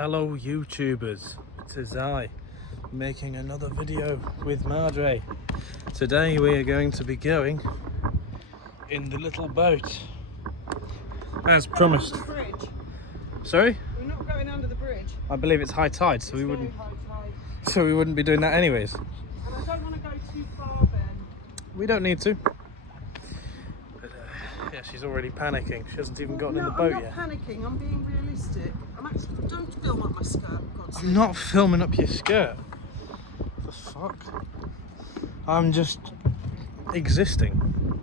Hello YouTubers, it is I, making another video with Madre. Today we are going to be going in the little boat, as promised. The bridge. Sorry? We're not going under the bridge. I believe it's high tide, so It's we wouldn't. very high tide. So we wouldn't be doing that anyways. And I don't want to go too far, Ben. We don't need to. But, yeah, she's already panicking. She hasn't even gotten in the boat yet. I'm not panicking. I'm being realistic. Don't film up my skirt. I'm not filming up your skirt. The fuck? I'm just existing.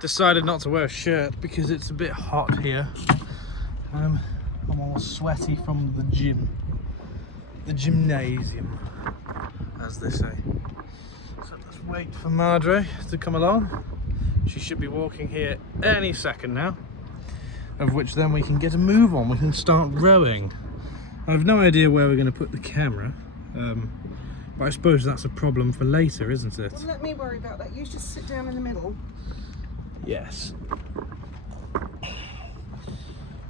Decided not to wear a shirt because it's a bit hot here. I'm all sweaty from the gym. The gymnasium, as they say. So let's wait for Madre to come along. She should be walking here any second now. Of which then we can get a move on. We can start rowing. I have no idea where we're going to put the camera. But I suppose that's a problem for later, isn't it? Well, let me worry about that. You just sit down in the middle. Yes.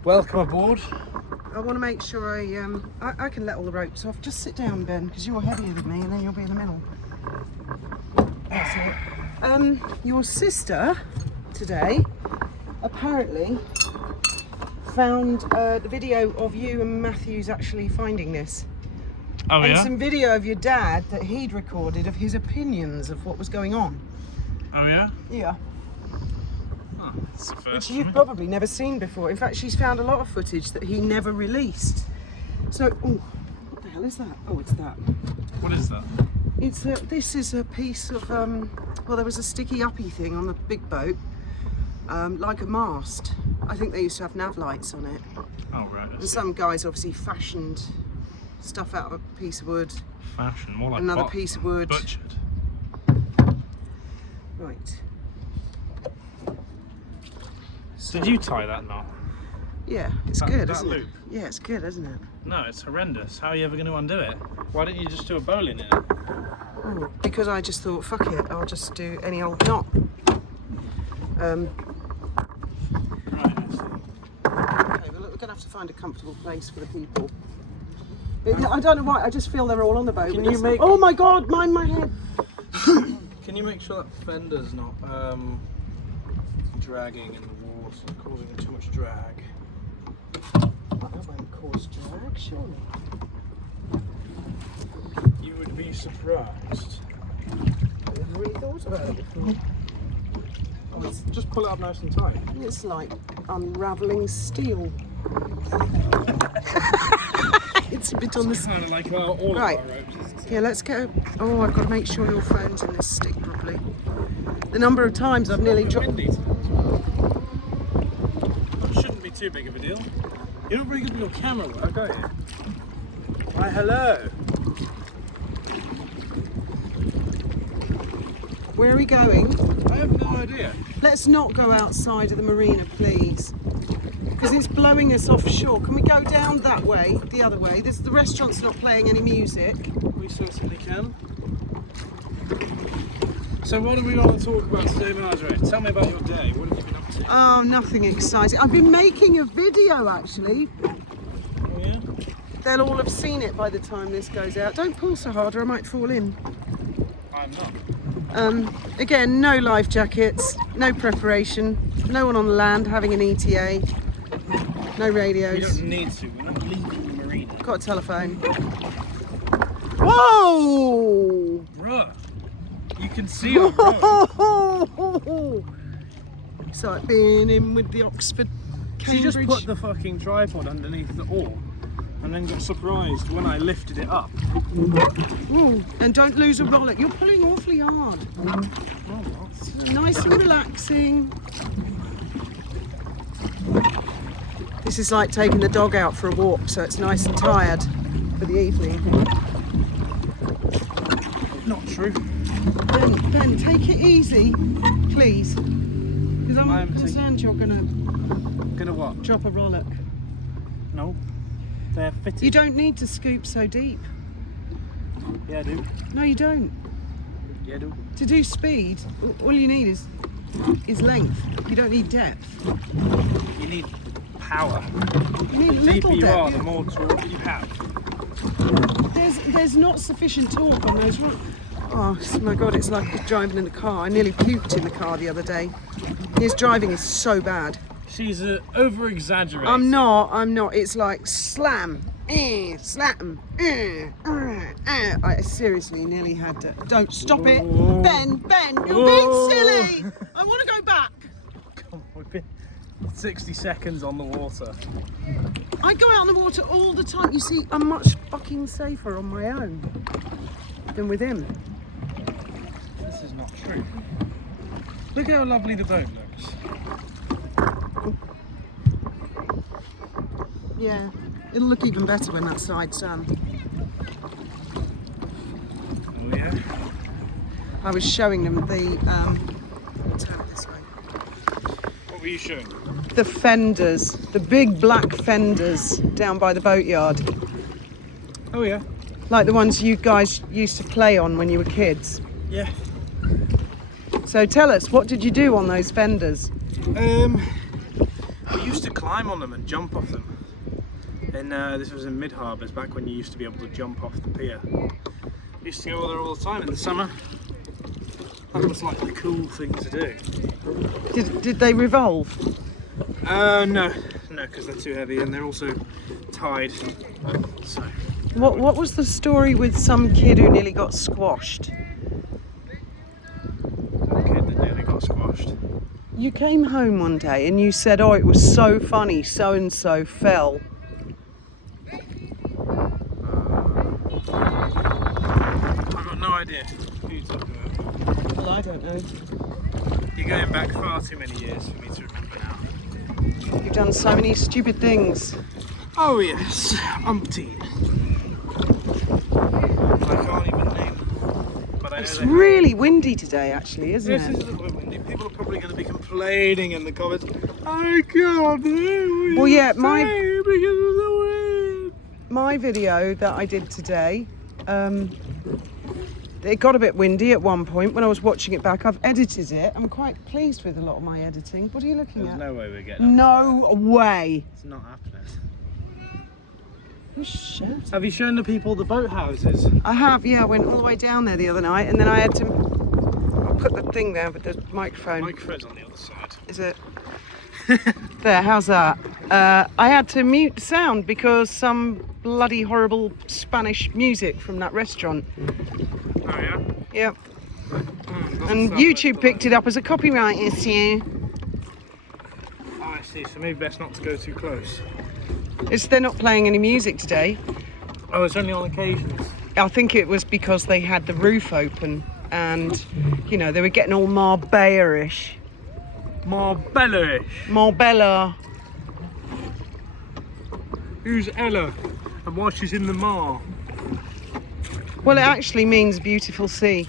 Welcome aboard. I want to make sure I can let all the ropes off. Just sit down, Ben, because you're heavier than me, and then you'll be in the middle. That's it. Your sister today apparently found the video of you and Matthew's actually finding this. Oh and yeah? some video of your dad that he'd recorded of his opinions of what was going on. Oh yeah? Yeah. Oh, that's the first Which for you've me. probably never seen before. In fact, she's found a lot of footage that he never released. So, ooh, what the hell is that? Oh, it's that. What is that? It's this is a piece of well, there was a sticky uppy thing on the big boat, like a mast. I think they used to have nav lights on it. Oh right. And some guys obviously fashioned stuff out of a piece of wood. Fashion, more like Another piece of wood. Butchered. Right. So, Did you tie that knot? yeah, it's That- good, that isn't loop? it? Yeah, it's good, isn't it? No, it's horrendous. How are you ever going to undo it? Why don't you just do a bowline in it? Oh, because I just thought, fuck it, I'll just do any old knot. Right, I see. Okay, well, look, we're gonna have to find a comfortable place for the people. I don't know why. I just feel they're all on the boat. Can with you this- make- Oh my God! Mind my head. Can you make sure that fender's not dragging in the water, causing too much drag? That won't cause drag, surely. You would be surprised. I never really thought about it before. Oh, just pull it up nice and tight. It's like unraveling steel. It's a bit on the. Kind of like all Right. of our ropes. Isn't it? Yeah, let's go. Oh, I've got to make sure your phone's in this stick properly. The number of times I've nearly dropped. Windy today as well. That shouldn't be too big of a deal. You're not very good with your camera work, are you? Why, hello. Where are we going? I have no idea. Let's not go outside of the marina, please. Because it's blowing us offshore. Can we go down that way, the other way? The restaurant's not playing any music. We certainly can. So what do we want to talk about today, Marjorie? Tell me about your day. What have you been up to? Oh, nothing exciting. I've been making a video, actually. Oh yeah? They'll all have seen it by the time this goes out. Don't pull so hard or I might fall in. I'm not. Again, no life jackets, no preparation, no one on the land having an ETA, no We radios. don't need to. We're not leaving the marina. Got a telephone. Whoa! Bruh. You can see our road. It's like being in with the Oxford She Cambridge. just put the fucking tripod underneath the oar and then got surprised when I lifted it up. Ooh, and don't lose a rollock. You're pulling awfully hard. Oh, what? Nice and relaxing. This is like taking the dog out for a walk, so it's nice and tired for the evening. Not true. Ben, take it easy, please. Because I'm I'm concerned you're going Gonna what? to drop a rollock. No. They're fitted. You don't need to scoop so deep. Yeah, I do. No, you don't. Yeah, I do. To do speed, all you need is length. You don't need depth. You need power. You need a The deeper little you are, depth. the more torque you have. There's not sufficient torque on those. Oh my God, it's like driving in the car. I nearly puked in the car the other day. His driving is so bad. She's over-exaggerating. I'm not. It's like slam, slam, I seriously nearly had to. Don't stop it. Ben, you're being silly. I want to go back. Come on, we've been 60 seconds on the water. I go out in the water all the time. You see, I'm much fucking safer on my own than with him. This is not true. Look how lovely the boat looks. Yeah, it'll look even better when that side's done. Oh yeah? I was showing them the, turn it this way. What were you showing? The fenders, the big black fenders down by the boatyard. Oh yeah? Like the ones you guys used to play on when you were kids. Yeah. So tell us, what did you do on those fenders? We used to climb on them and jump off them. And this was in mid-harbours, back when you used to be able to jump off the pier. We used to go there all the time in the summer. That was like the cool thing to do. Did they revolve? No, because they're too heavy and they're also tied. So. What was the story with some kid who nearly got squashed? A kid that nearly got squashed. You came home one day and you said, oh, it was so funny, so-and-so fell. I've got no idea who you're talking about. Well, I don't know. You're going back far too many years for me to remember now. You've done so many stupid things. Oh yes, umpteen. I can't even name them. But I know It's they really windy today, actually, isn't This it? is a little bit windy. People are probably going to be complaining in the comments. I can't do Well, yeah, because of the wind. My video that I did today, it got a bit windy at one point when I was watching it back. I've edited it. I'm quite pleased with a lot of my editing. What are you looking There's at? no way we're getting No way. It's not happening. You shouting? Have you shown the people the boathouses? I have, yeah. I went all the way down there the other night and then I had to put the thing there with the microphone. Microphone's on the other side. Is it? There, how's that? I had to mute the sound because some bloody horrible Spanish music from that restaurant. Oh yeah? Yep. Doesn't And sound YouTube like picked it up as a copyright issue. Oh, I see. So maybe best not to go too close. They're not playing any music today. Oh, it's only on occasions. I think it was because they had the roof open and, you know, they were getting all Marbella-ish. Marbella-ish. Marbella. Who's Ella? And why she's in the Mar? Well, it actually means beautiful sea.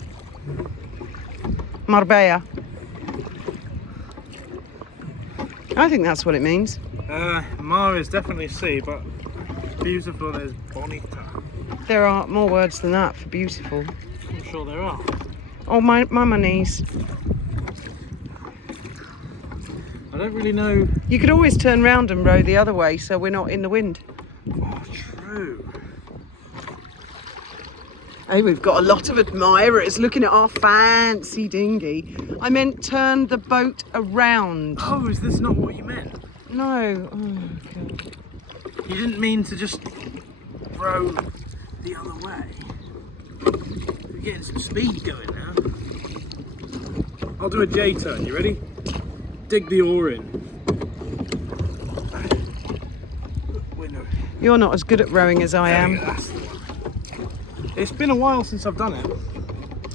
Marbella. I think that's what it means. Mar is definitely sea, but beautiful is bonita. There are more words than that for beautiful. I'm sure there are. Oh, my monies. I don't really know. You could always turn round and row the other way so we're not in the wind. Oh, true. Hey, we've got a lot of admirers looking at our fancy dinghy. I meant turn the boat around. Oh, is this not what you meant? No. Oh, God. You didn't mean to just row the other way. We're getting some speed going now. I'll do a J-turn. You ready? Dig the oar in. You're not as good at rowing as I am. That's the one. It's been a while since I've done it.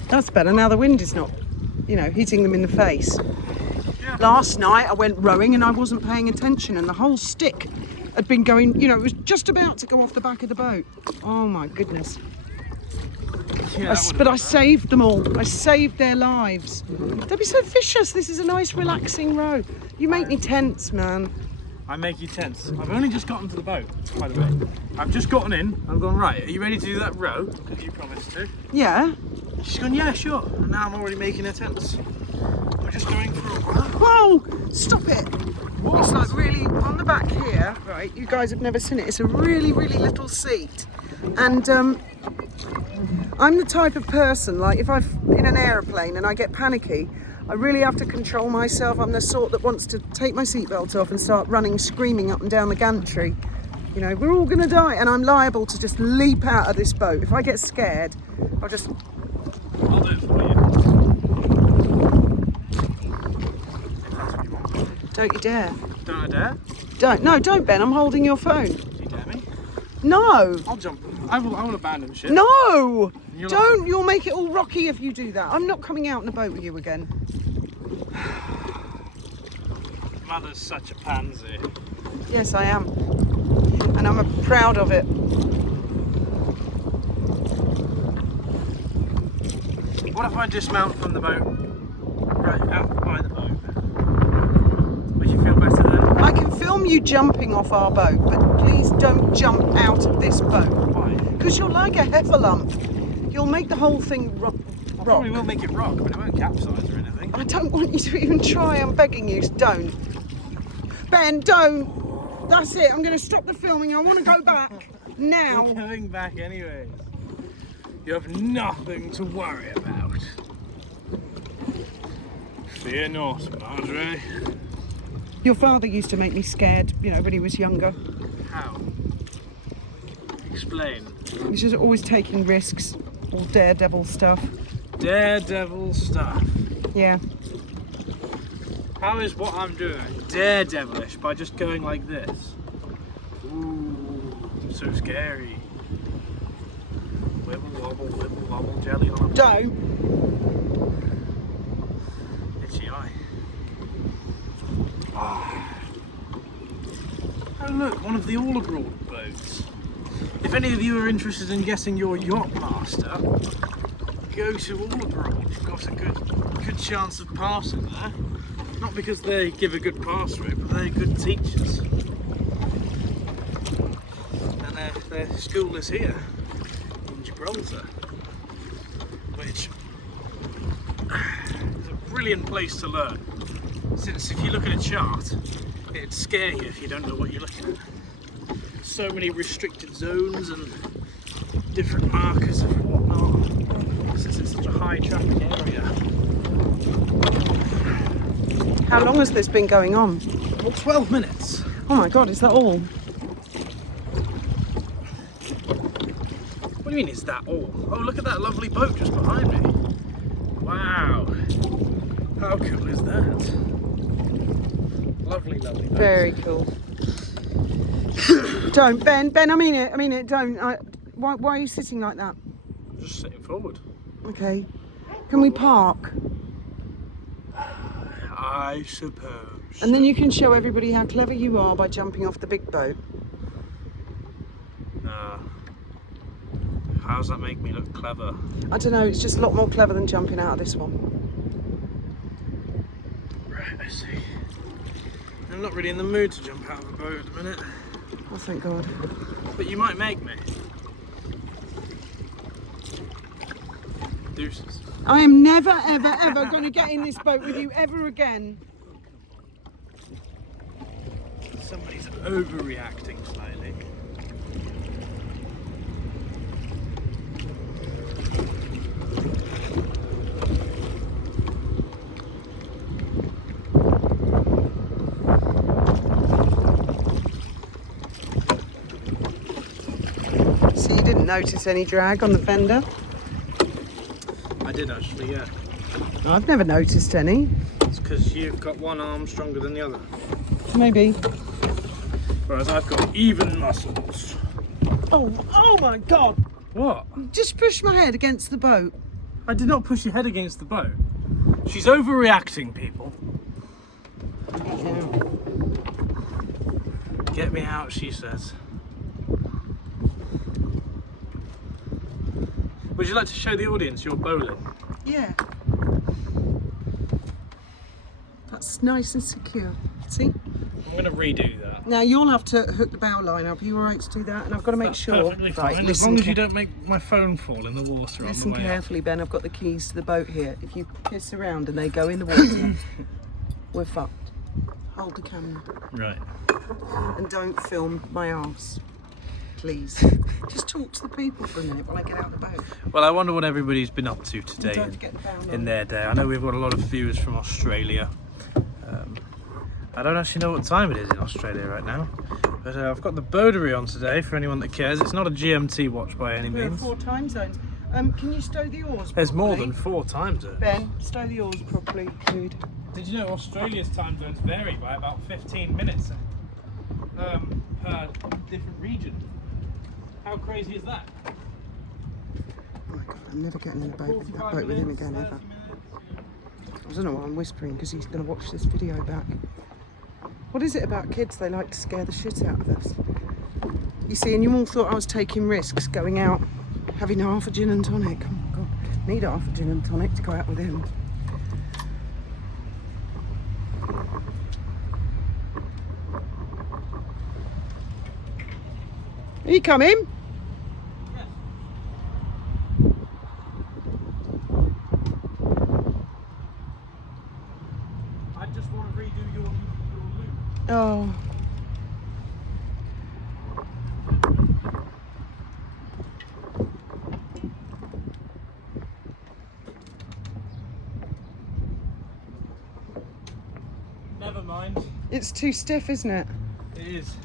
That's better. Now the wind is not, you know, hitting them in the face. Yeah. Last night I went rowing and I wasn't paying attention and the whole stick had been going, you know, it was just about to go off the back of the boat. Oh my goodness. Yeah, But I saved them all. I saved their lives. Don't be so vicious. This is a nice relaxing row. You make me tense, man. I make you tense. I've only just gotten to the boat, by the way. I've just gotten in. I've gone, right, are you ready to do that row? Because you promised to. Yeah. She's gone, yeah, sure. And now I'm already making her tense. we're just going for a while. Whoa! Stop it! It's like really on the back here, right? You guys have never seen it. It's a really, really little seat, and I'm the type of person, like if I'm in an aeroplane and I get panicky, I really have to control myself. I'm the sort that wants to take my seatbelt off and start running, screaming up and down the gantry. You know, we're all gonna die, and I'm liable to just leap out of this boat. If I get scared, I'll just... I'll do it for you. Don't you dare. Don't I dare? Don't. No, don't, Ben. I'm holding your phone. Do you dare me? No. I'll jump. I will abandon ship. No. Don't. Like... You'll make it all rocky if you do that. I'm not coming out in a boat with you again. Mother's such a pansy. Yes, I am. And I'm proud of it. What if I dismount from the boat? Right out by the boat. Would you feel better then? I can film you jumping off our boat, but please don't jump out of this boat. Why? Because you're like a heffalump. You'll make the whole thing rock. I probably will make it rock, but it won't capsize or anything. I don't want you to even try. I'm begging you. Don't. Ben, don't. That's it. I'm going to stop the filming. I want to go back now. We're going back anyways. You have nothing to worry about. Fear not, Marjorie. Your father used to make me scared, you know, when he was younger. How? Explain. He's just always taking risks, all daredevil stuff. Daredevil stuff. Yeah. How is what I'm doing daredevilish by just going like this? Ooh, so scary. Wibble wobble, jelly on a... Don't. Itchy eye. Oh look, one of the all abroad boats. If any of you are interested in getting your yacht master, go to all abroad. You've got a good chance of passing there. Not because they give a good pass rate, but they're good teachers. And their school is here in Gibraltar, which is a brilliant place to learn. Since if you look at a chart, it'd scare you if you don't know what you're looking at. So many restricted zones and different markers of whatnot, since it's such a high traffic area. How long has this been going on? Well, 12 minutes. Oh my God, is that all? What do you mean, is that all? Oh, look at that lovely boat just behind me. Wow. How cool is that? Lovely, lovely boat. Very cool. Don't, Ben, I mean it, don't. Why are you sitting like that? I'm just sitting forward. Okay. Can we park? I suppose. And then you can show everybody how clever you are by jumping off the big boat. How does that make me look clever? I don't know, it's just a lot more clever than jumping out of this one. Right, I see. I'm not really in the mood to jump out of a boat at the minute. Oh, thank God. But you might make me. Deuces. I am never, ever, ever going to get in this boat with you ever again. Somebody's overreacting slightly. So you didn't notice any drag on the fender? I did actually, yeah. I've never noticed any. It's because you've got one arm stronger than the other. Maybe. Whereas I've got even muscles. Oh my God! What? Just push my head against the boat. I did not push your head against the boat. She's overreacting, people. Get me out, she says. Would you like to show the audience your bowling? Yeah. That's nice and secure. See? I'm going to redo that. Now you'll have to hook the bow line up. Are you alright to do that? And I've got to make That's sure. perfectly fine, as long as you don't make my phone fall in the water. Listen on the way carefully, Ben. I've got the keys to the boat here. If you piss around and they go in the water, we're fucked. Hold the camera. Right. And don't film my arse. Please. Just talk to the people for a minute while I get out of the boat. Well, I wonder what everybody's been up to today Don't forget the bow line. in their day. I know we've got a lot of viewers from Australia. I don't actually know what time it is in Australia right now, but I've got the Bodery on today for anyone that cares. It's not a GMT watch by any There are means. 4 time zones. Can you stow the oars There's more properly? than 4 time zones. Ben, stow the oars properly, dude. Did you know Australia's time zones vary by about 15 minutes per different region? How crazy is that? Oh my god, I'm never getting in a boat with that boat with him again, ever. I don't know why I'm whispering, because he's going to watch this video back. What is it about kids? They like to scare the shit out of us. You see, and you all thought I was taking risks, going out, having half a gin and tonic. Oh my god, need half a gin and tonic to go out with him. Are you coming? Yes. I just want to redo your loop. Oh. Never mind. It's too stiff, isn't it? It is.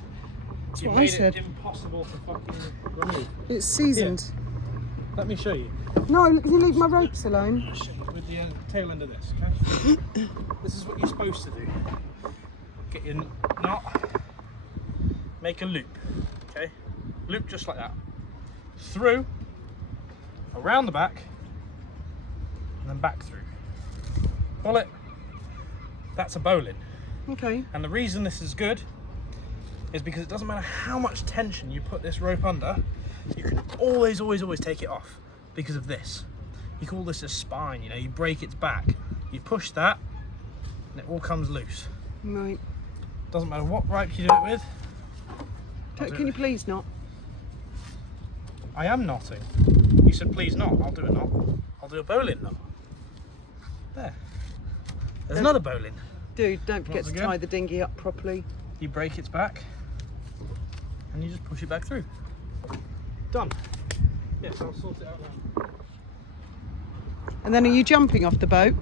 That's You what I made said. it impossible to fucking remove. It's seasoned. Let me show you. No, can you leave my ropes alone? I'll show you with the tail end of this, okay? This is what you're supposed to do. Get your knot, make a loop, okay? Loop just like that. Through, around the back, and then back through. Pull it. That's a bowline. Okay. And the reason this is good is because it doesn't matter how much tension you put this rope under, you can always take it off because of this. You call this a spine, you know, you break its back. You push that and it all comes loose. Right. Doesn't matter what rope you do it with. Can you please not? I am knotting. You said please not. I'll do a knot. I'll do a bowline knot. There. There's another bowline. Dude, don't forget Once to again. tie the dinghy up properly. You break its back and you just push it back through. Done. Yes, I'll sort it out now. And then are you jumping off the boat?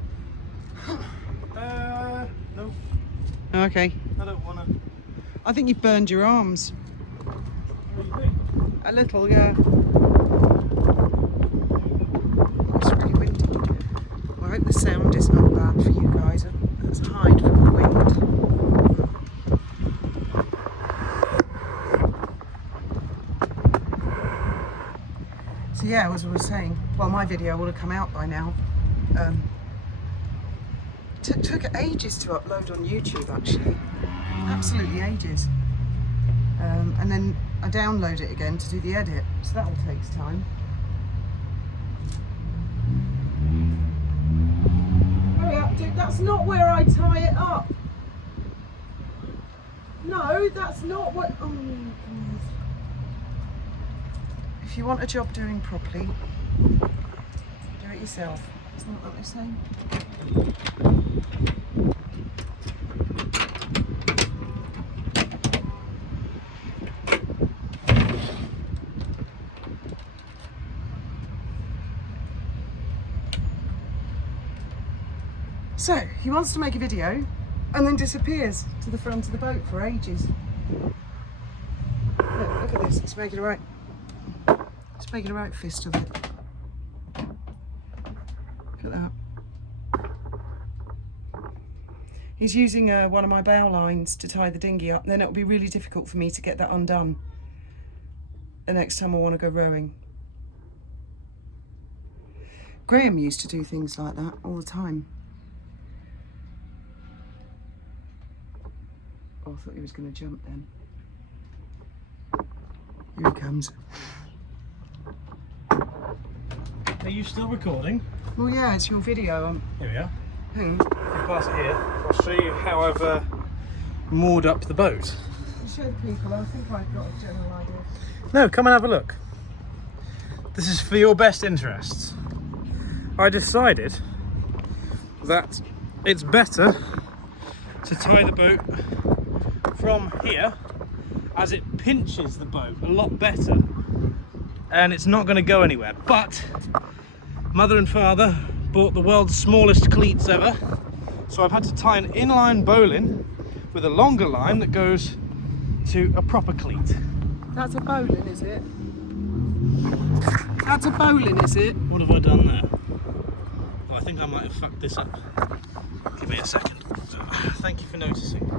No, Okay. I don't want to. I think you've burned your arms. What do you think? A little, yeah. It's really windy. Well, I hope the sound is not bad for you guys. Let's hide from the wind. So yeah, as I was saying, well, my video would have come out by now. Took ages to upload on YouTube, actually. Absolutely ages. And then I download it again to do the edit, so that all takes time. Hurry up, dude, that's not where I tie it up. No, that's not what. Oh, God. If you want a job doing properly, do it yourself. Isn't that what they say? So, he wants to make a video and then disappears to the front of the boat for ages. Look at this, it's making a right fist of it. Look at that. He's using one of my bow lines to tie the dinghy up, then it'll be really difficult for me to get that undone the next time I want to go rowing. Graham used to do things like that all the time. Oh, I thought he was going to jump then. Here he comes. Are you still recording? Well, yeah, it's your video. Here we are. Hang on. If you pass it here, I'll show you how I've moored up the boat. Show the people, I think I've got a general idea. No, come and have a look. This is for your best interests. I decided that it's better to tie the boat from here, as it pinches the boat a lot better and it's not going to go anywhere. But mother and father bought the world's smallest cleats ever, so I've had to tie an inline bowline with a longer line that goes to a proper cleat. That's a bowline, is it? That's a bowline, is it? What have I done there? Oh, I think I might have fucked this up. Give me a second. Thank you for noticing.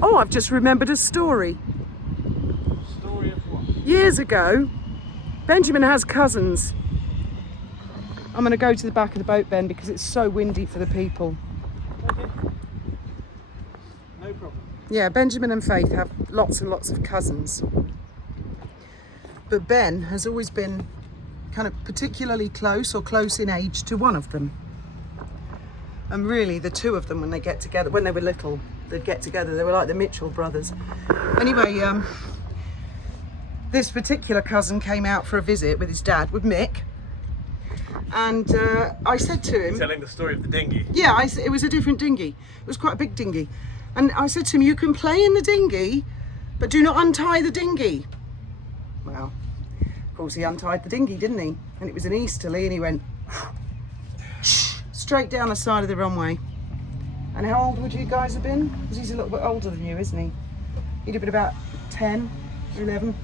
Oh, I've just remembered a story. Story of what? Years ago, Benjamin has cousins. I'm going to go to the back of the boat, Ben, because it's so windy for the people. Okay. No problem. Yeah, Benjamin and Faith have lots and lots of cousins. But Ben has always been kind of particularly close or close in age to one of them. And really, the two of them, when they get together, when they were little, they'd get together. They were like the Mitchell brothers. Anyway, this particular cousin came out for a visit with his dad, with Mick. And I said to him... Telling the story of the dinghy. Yeah, it was a different dinghy. It was quite a big dinghy. And I said to him, you can play in the dinghy, but do not untie the dinghy. Well, of course he untied the dinghy, didn't he? And it was an easterly, and he went straight down the side of the runway. And how old would you guys have been? Because he's a little bit older than you, isn't he? He'd have been about 10, 11.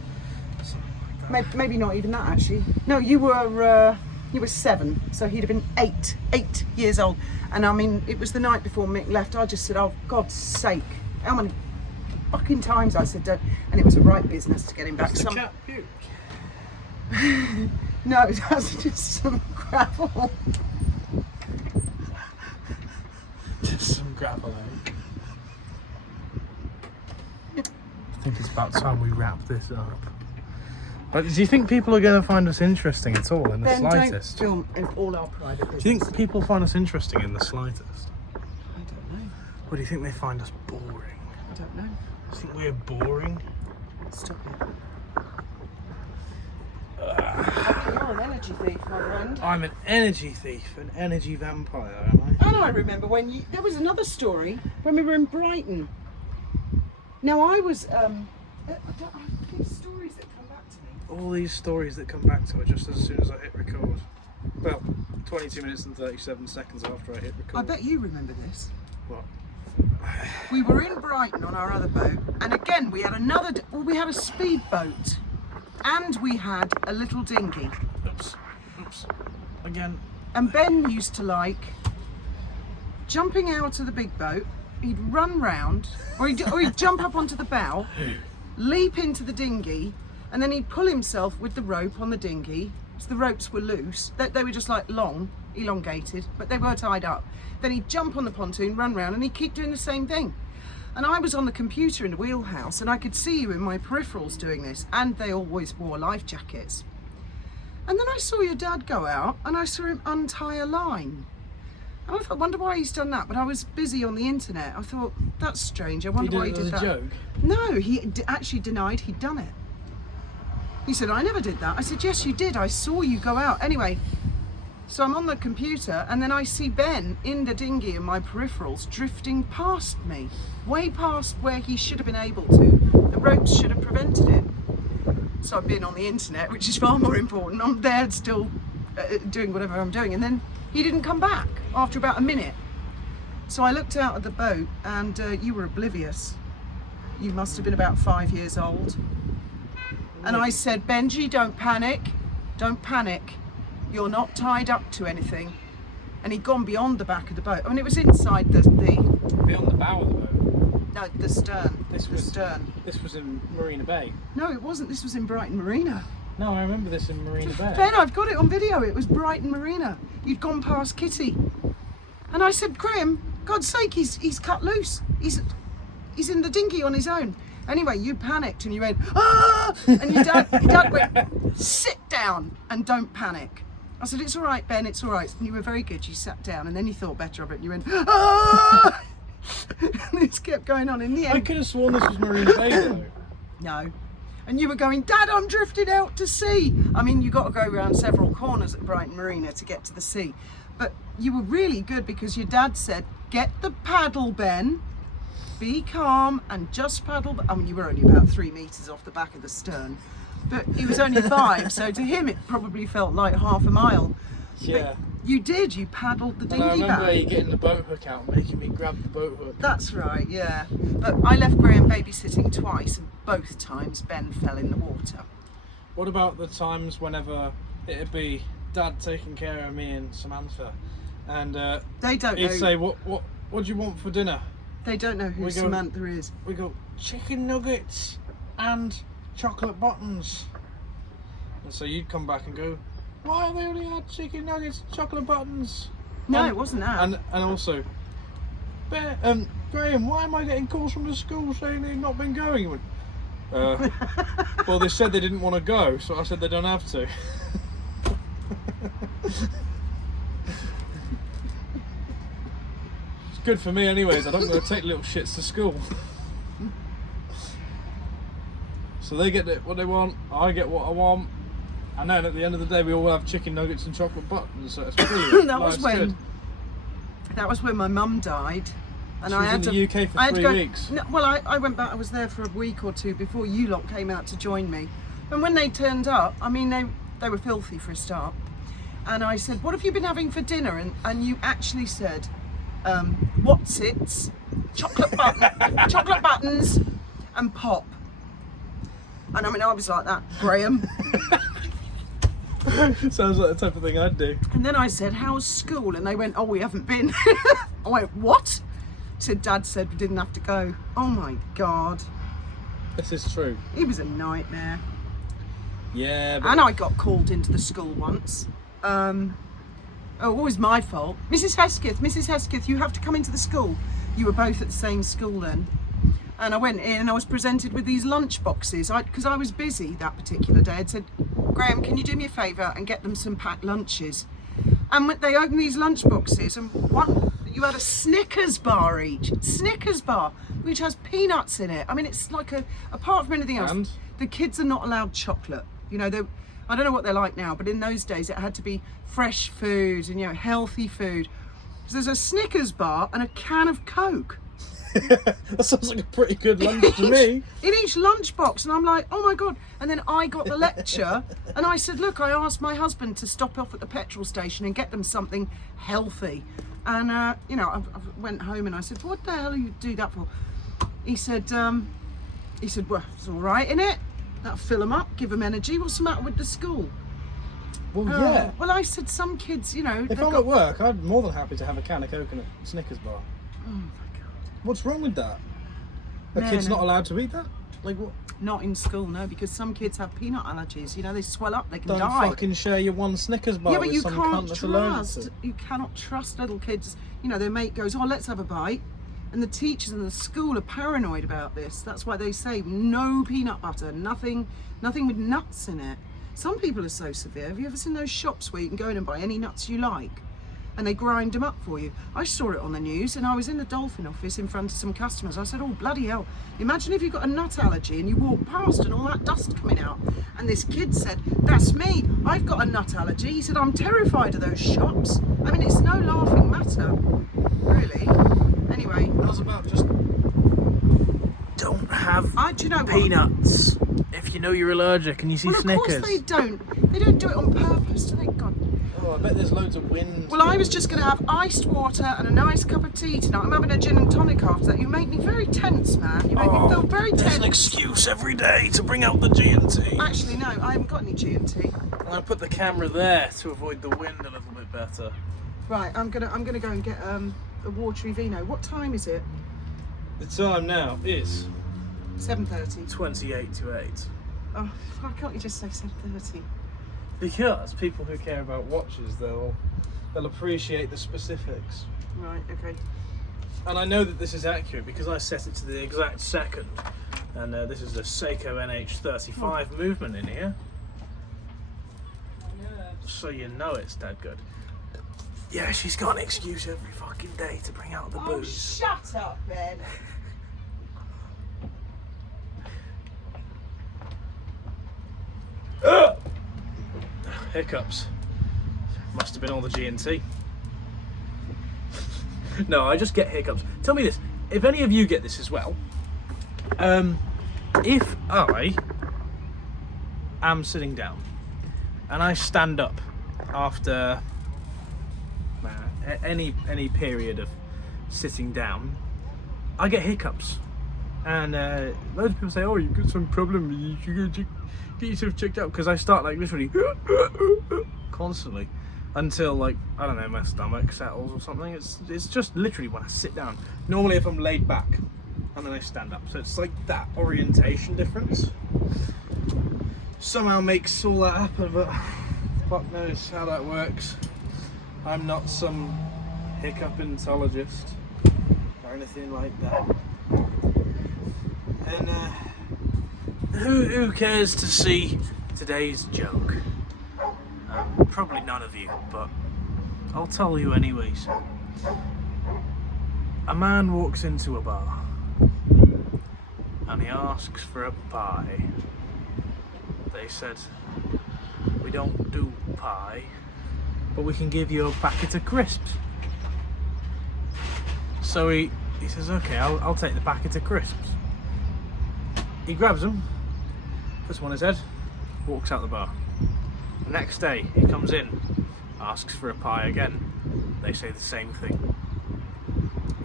Maybe not even that, actually. No, you were 7, so he'd have been 8 years old. And I mean, it was the night before Mick left. I just said, oh, God's sake, how many fucking times I said don't. And it was a right business to get him back. Does the cat puke? No, that's just some gravel. Just some gravel, eh? I think it's about time we wrap this up. But do you think people are going to find us interesting at all in the slightest? Don't film in all our private business. Do you think people find us interesting in the slightest? I don't know. Or do you think they find us boring? I don't know. Do you think we're boring? Stop it. You're an energy thief, my friend. I'm an energy thief, an energy vampire, am I? And I remember when there was another story when we were in Brighton. Now I was, these stories that come back to me. All these stories that come back to it just as soon as I hit record. Well, 22 minutes and 37 seconds after I hit record. I bet you remember this. What? We were in Brighton on our other boat, and again we had we had a speedboat, and we had a little dinghy. Oops. Again. And Ben used to like jumping out of the big boat. He'd run round, or he'd jump up onto the bow, leap into the dinghy, and then he'd pull himself with the rope on the dinghy. So the ropes were loose. They were just like long, elongated, but they were tied up. Then he'd jump on the pontoon, run round, and he'd keep doing the same thing. And I was on the computer in the wheelhouse, and I could see you in my peripherals doing this, and they always wore life jackets. And then I saw your dad go out, and I saw him untie a line. And I thought, I wonder why he's done that. But I was busy on the internet. I thought, that's strange. I wonder why he did that. He did it as a joke? No, he actually denied he'd done it. He said, I never did that. I said, yes, you did. I saw you go out. Anyway, so I'm on the computer, and then I see Ben in the dinghy in my peripherals drifting past me, way past where he should have been able to. The ropes should have prevented it. So I've been on the internet, which is far more important. I'm there still doing whatever I'm doing. And then he didn't come back after about a minute. So I looked out at the boat, and you were oblivious. You must have been about 5 years old. And I said, Benji, don't panic. Don't panic. You're not tied up to anything. And he'd gone beyond the back of the boat. I mean, it was inside the Beyond the bow of the boat? No, the stern. This was in Marina Bay. No, it wasn't. This was in Brighton Marina. No, I remember this in Marina Bay. Ben, I've got it on video. It was Brighton Marina. You'd gone past Kitty. And I said, Graham, God's sake, he's cut loose. He's in the dinghy on his own. Anyway, you panicked and you went, ah! And your dad went, sit down and don't panic. I said, it's all right, Ben, it's all right. And you were very good. You sat down and then you thought better of it and you went, ah! And this kept going on. In the end, I could have sworn this was Marina Bay though. no. And you were going, Dad, I'm drifting out to sea. I mean, you got to go around several corners at Brighton Marina to get to the sea. But you were really good because your dad said, get the paddle, Ben. Be calm and just paddle. I mean, you were only about 3 meters off the back of the stern. But he was only 5, so to him it probably felt like half a mile. Yeah. But you did, you paddled the And I dinghy remember back. you getting the boat hook out and making me grab the boat hook. That's right, yeah. But I left Graham babysitting twice, and both times Ben fell in the water. What about the times whenever it'd be Dad taking care of me and Samantha, and They don't he'd know. say, what do you want for dinner? They don't know who We go- Samantha is. We go, chicken nuggets and chocolate buttons. And so you'd come back and go, why have they only had chicken nuggets and chocolate buttons? No, And- it wasn't that. And also, Graham, why am I getting calls from the school saying they've not been going? He went, well, they said they didn't want to go, so I said they don't have to. It's good for me anyways, I don't go take little shits to school. So they get what they want, I get what I want, and then at the end of the day we all have chicken nuggets and chocolate buttons, so it's brilliant. that was Life's when good. that was when my mum died. And She I was had in to, the UK for I had to 3 go, weeks. No, well, I went back. I was there for a week or two before you lot came out to join me. And when they turned up, I mean, they were filthy for a start. And I said, "What have you been having for dinner?" And you actually said, "What's it? Chocolate buttons, and pop." And I mean, I was like that, Graham. Sounds like the type of thing I'd do. And then I said, "How's school?" And they went, "Oh, we haven't been." I went, "What?" Said Dad said we didn't have to go. Oh my God. This is true. He was a nightmare. Yeah, but And I got called into the school once. Oh, it was my fault. Mrs. Hesketh, you have to come into the school. You were both at the same school then. And I went in and I was presented with these lunch boxes because I was busy that particular day. I'd said, Graham, can you do me a favour and get them some packed lunches? And when they opened these lunch boxes, and you had a Snickers bar each. Snickers bar, which has peanuts in it. I mean, it's like apart from anything else, And? the kids are not allowed chocolate. You know, I don't know what they're like now, but in those days it had to be fresh food and, you know, healthy food. So there's a Snickers bar and a can of Coke. that sounds like a pretty good lunch to me. In each lunchbox, and I'm like, oh my God. And then I got the lecture and I said, look, I asked my husband to stop off at the petrol station and get them something healthy. And, you know, I went home and I said, what the hell do you do that for? He said, well, it's all right, innit? That'll fill them up, give them energy. What's the matter with the school? Well, yeah. Well, I said some kids, you know. If I'm at work, I'm more than happy to have a can of Coke and a Snickers bar. Oh my God. What's wrong with that? A No, kid's no. not allowed to eat that? Like what? Not in school, no, because some kids have peanut allergies. You know, they swell up, they can Don't die. fucking share your one Snickers bar Yeah, but with you some can't cunt that's allergic trust. to. You cannot trust little kids. You know, their mate goes, "Oh, let's have a bite," and the teachers in the school are paranoid about this. That's why they say no peanut butter, nothing with nuts in it. Some people are so severe. Have you ever seen those shops where you can go in and buy any nuts you like, and they grind them up for you? I saw it on the news, and I was in the Dolphin office in front of some customers. I said, "Oh, bloody hell! Imagine if you've got a nut allergy and you walk past and all that dust coming out." And this kid said, "That's me. I've got a nut allergy." He said, "I'm terrified of those shops." I mean, it's no laughing matter, really. Anyway, I was about just don't have do you know what? peanuts if you know you're allergic and you see Well, of Snickers. course they don't. They don't do it on purpose, do they? God. Oh, I bet there's loads of wind. Well, I was just going to have iced water and a nice cup of tea tonight. I'm having a gin and tonic after that. You make me very tense, man. You make me feel very There's tense. an excuse every day to bring out the G&T. Actually, no, I haven't got any G&T. I put the camera there to avoid the wind a little bit better. Right, I'm gonna go and get a watery vino. What time is it? The time now is 7:30. 28 to 8. Oh, why can't you just say 7:30? Because people who care about watches, they'll appreciate the specifics. Right, okay. And I know that this is accurate because I set it to the exact second. And this is a Seiko NH35 movement in here. so you know it's dead good. Yeah, she's got an excuse every fucking day to bring out the booze. Shut up, Ben. Hiccups. Must have been all the G&T. No, I just get hiccups. Tell me this, if any of you get this as well, if I am sitting down and I stand up after any period of sitting down, I get hiccups. And loads of people say, oh, you've got some problem, you should get yourself checked out, because I start like literally constantly until, like, I don't know, my stomach settles or something. It's just literally when I sit down. Normally if I'm laid back and then I stand up, so it's like that orientation difference somehow makes all that happen, but fuck knows how that works. I'm not some hiccupentologist or anything like that. And who cares to see today's joke? Probably none of you, but I'll tell you anyways. A man walks into a bar and he asks for a pie. They said, we don't do pie, but we can give you a packet of crisps. So he says, okay, I'll take the packet of crisps. He grabs them, puts them on his head, walks out the bar. The next day he comes in, asks for a pie again. They say the same thing.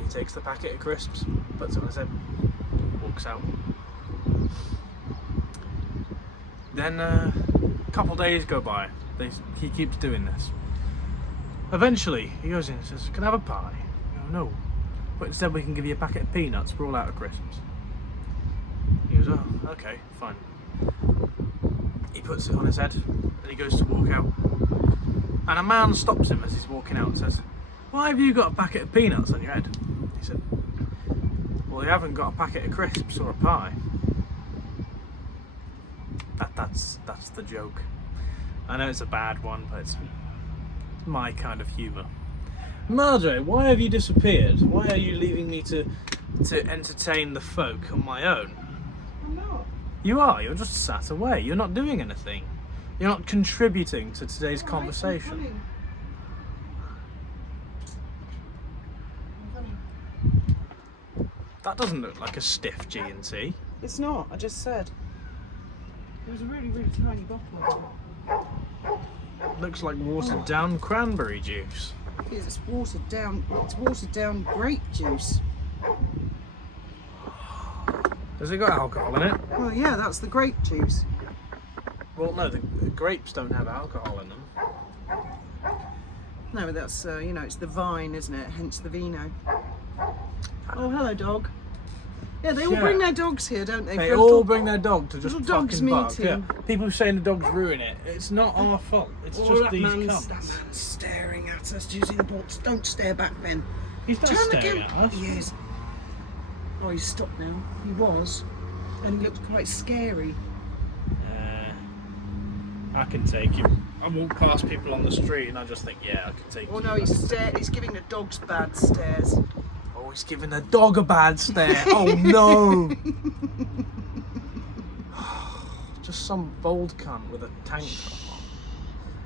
He takes the packet of crisps, puts it on his head, walks out. Then a couple days go by. He keeps doing this. Eventually he goes in and says, can I have a pie? I go, no, but instead we can give you a packet of peanuts, we're all out of crisps. He goes, oh, okay, fine. He puts it on his head and he goes to walk out. And a man stops him as he's walking out and says, why have you got a packet of peanuts on your head? He said, well, you haven't got a packet of crisps or a pie. That's the joke. I know it's a bad one, but it's my kind of humour. Madre, why have you disappeared? Why are you leaving me to entertain the folk on my own? I'm not. You are, you're just sat away. You're not doing anything. You're not contributing to today's conversation. That doesn't look like a stiff G&T. It's not, I just said. It was a really, really tiny bottle of it. Looks like watered down cranberry juice. It's watered down grape juice. Has it got alcohol in it? Well, yeah, that's the grape juice. Well, no, the grapes don't have alcohol in them. No, but that's, you know, it's the vine, isn't it? Hence the vino. Oh, hello, dog. Yeah, they all bring their dogs here, don't they? They all bring their dog to just little dogs fucking bark. meeting. Yeah. People saying the dogs ruin it. It's not our fault. It's just that these man's cunts. staring at us. Do you see the box? Don't stare back, Ben. He's not staring at us. He is. Oh, he's stopped now. He was. And he looked quite scary. I can take him. I walk past people on the street and I just think, yeah, I can take him. Oh no, he's giving the dogs bad stares. Oh, he's giving the dog a bad stare. Oh no! Just some bold cunt with a tank top on.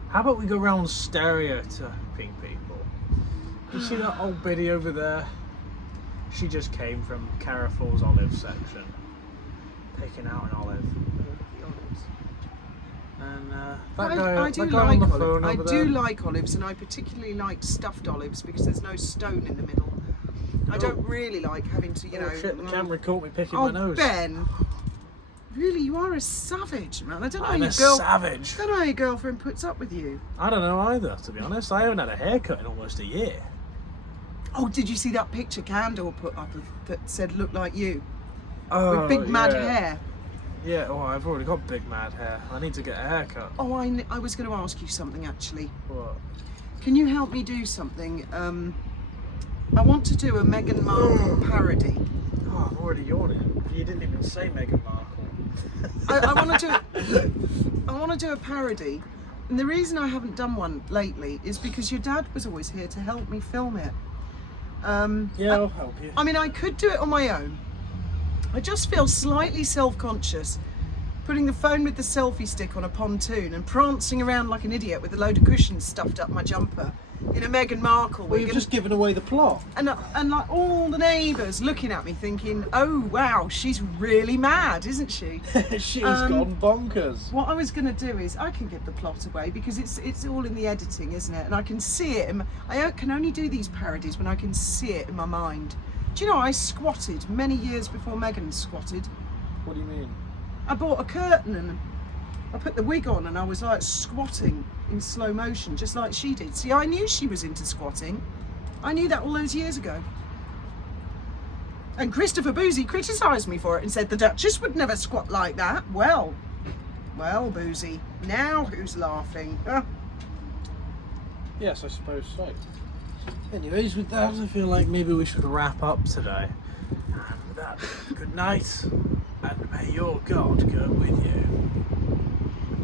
How about we go round stereotyping people? You see that old biddy over there? She just came from Carrefour's olive section, picking out an olive. And that guy, I do that guy like on the olives. phone I over do there. like olives, and I particularly like stuffed olives because there's no stone in the middle. I don't really like having to, you know. Oh shit! The camera caught me picking Oh, my nose. Ben, really, you are a savage, man. I don't know how I'm your a savage. I don't know how your girlfriend puts up with you. I don't know either, to be honest. I haven't had a haircut in almost a year. Oh, did you see that picture Candor put up that said "look like you" Oh, with big mad yeah. hair? Yeah, oh, I've already got big mad hair. I need to get a haircut. Oh, I was going to ask you something actually. What? Can you help me do something? I want to do a Meghan Markle parody. Oh, I'm already yawning. You didn't even say Meghan Markle. I want to do a parody And the reason I haven't done one lately is because your dad was always here to help me film it. Yeah, I'll help you. I mean, I could do it on my own. I just feel slightly self-conscious putting the phone with the selfie stick on a pontoon and prancing around like an idiot with a load of cushions stuffed up my jumper in a Meghan Markle Well, wig. you've just given away the plot. And like all the neighbours looking at me thinking, oh wow, she's really mad, isn't she? She's gone bonkers. What I was going to do is I can give the plot away because it's all in the editing, isn't it? And I can see it. I can only do these parodies when I can see it in my mind. Do you know I squatted many years before Meghan squatted? What do you mean? I bought a curtain and I put the wig on and I was like squatting in slow motion just like she did. See, I knew she was into squatting. I knew that all those years ago. And Christopher Boozy criticised me for it and said the Duchess would never squat like that. Well, Boozy, now who's laughing? Huh? Yes, I suppose so. Anyways, with that, I feel like maybe we should wrap up today. And with that, good night, and may your God go with you.